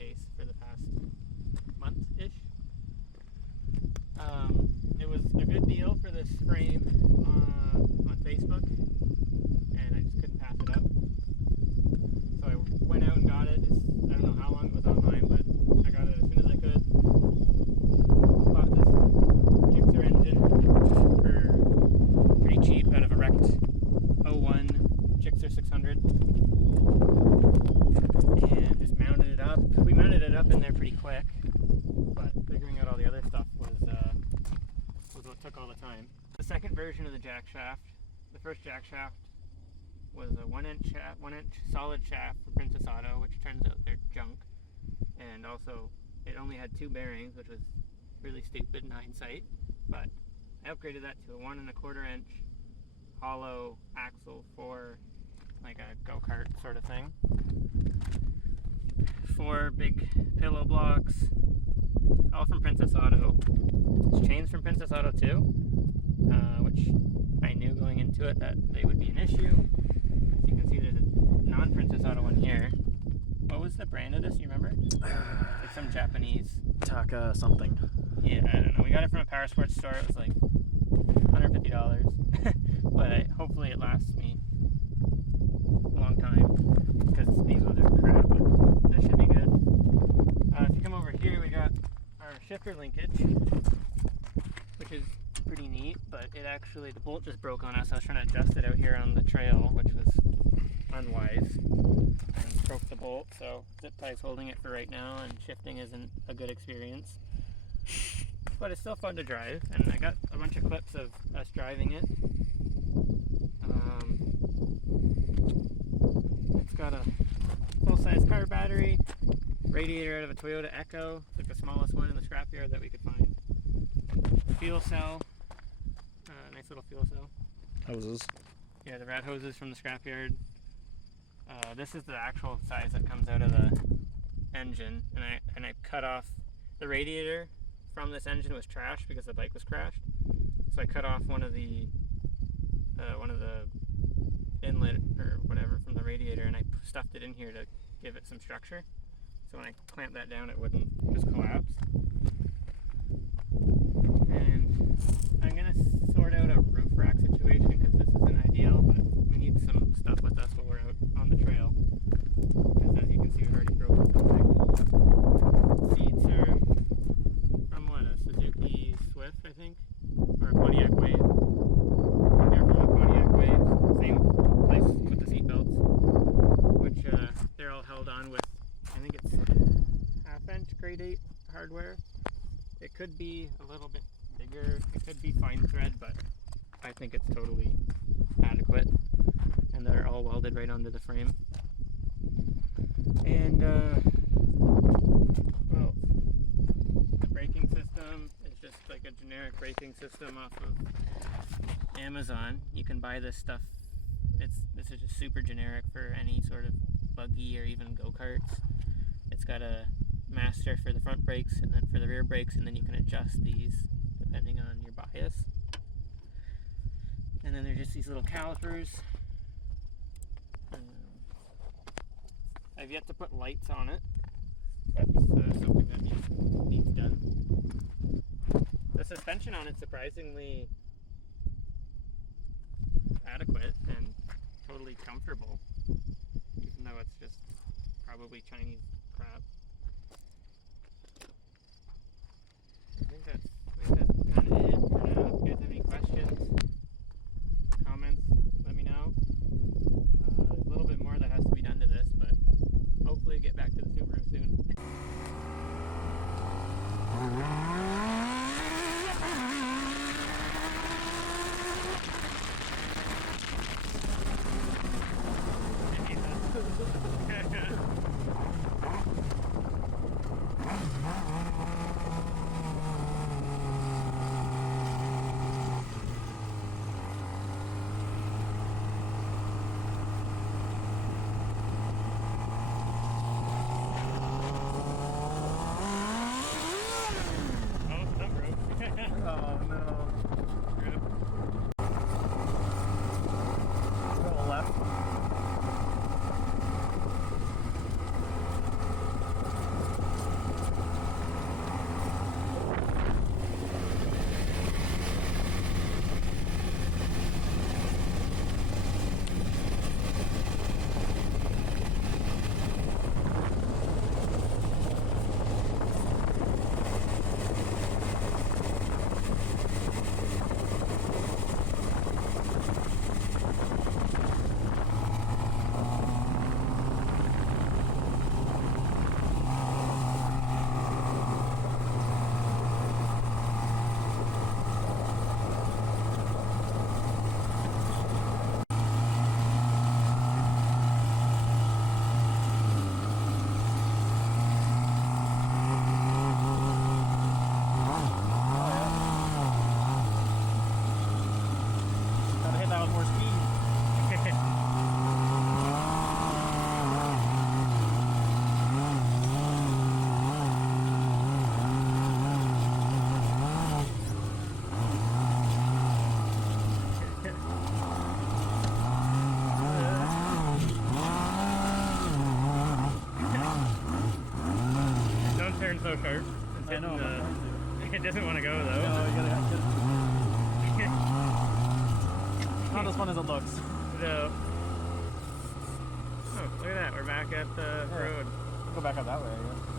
case for the past month-ish. It was a good deal for this frame on Facebook, and I just couldn't pass it up. So I went out and got it. I don't know how long it was online, but I got it as soon as I could. Bought this GSXR engine for pretty cheap out of a wrecked 01 GSXR 600. And just mounted it up. We mounted it up in there pretty quick, but figuring out all the other stuff was what took all the time. The second version of the jack shaft, the first jack shaft was a 1 inch solid shaft for Princess Auto, which turns out they're junk. And also, it only had 2 bearings, which was really stupid in hindsight. But I upgraded that to a 1 1/4 inch hollow axle for like a go-kart sort of thing. 4 big pillow blocks, all from Princess Auto. There's chains from Princess Auto too, which I knew going into it that they would be an issue. As you can see, there's a non-Princess Auto one here. What was the brand of this? You remember? Like some Japanese. Taka something. Yeah, I don't know. We got it from a power sports store. It was like $150, but hopefully it lasts me a long time because these ones are crap. But this should be good. If you come over here, we got our shifter linkage, which is pretty neat, but it actually, the bolt just broke on us. I was trying to adjust it out here on the trail, which was unwise, and broke the bolt, so zip tie's holding it for right now, and shifting isn't a good experience. But it's still fun to drive, and I got a bunch of clips of us driving it. It's got a full-size car battery, radiator out of a Toyota Echo, like the smallest one in the scrapyard that we could find. Fuel cell, nice little fuel cell. Hoses. Yeah, the rat hoses from the scrapyard. This is the actual size that comes out of the engine, and I cut off the radiator from this engine was trashed because the bike was crashed. So I cut off one of the inlet or whatever from the radiator, and I stuffed it in here to give it some structure. So when I clamped that down, it wouldn't just collapse. And I'm gonna sort out a roof rack situation because this isn't ideal, but we need some stuff with us while we're out on the trail. Because as you can see, we've already broken something. Seats are from what, a Suzuki Swift, I think, or a Pontiac Wave. They're from a Pontiac Wave, same place with the seat belts, which they're all held on with, I think it's 1/2 inch grade 8 hardware. It could be a little bit bigger, it could be fine thread, but I think it's totally adequate, and they're all welded right onto the frame. And well, the braking system is just like a generic braking system off of Amazon. You can buy this stuff. This is just super generic for any sort of buggy or even go-karts. It's got a master for the front brakes and then for the rear brakes, and then you can adjust these depending on your bias. And then there's just these little calipers. I've yet to put lights on it. That's something that needs done. The suspension on it's surprisingly adequate and totally comfortable, even though it's just probably Chinese crap. I think that's kind of it for now. If you guys have any questions, comments, let me know. There's a little bit more that has to be done to this, but hopefully get back to the Subaru soon. No, I'm not trying to. It doesn't want to go No, though. you gotta not as fun as it looks. No. Oh, look at that. We're back at the road. Go back up that way, I guess.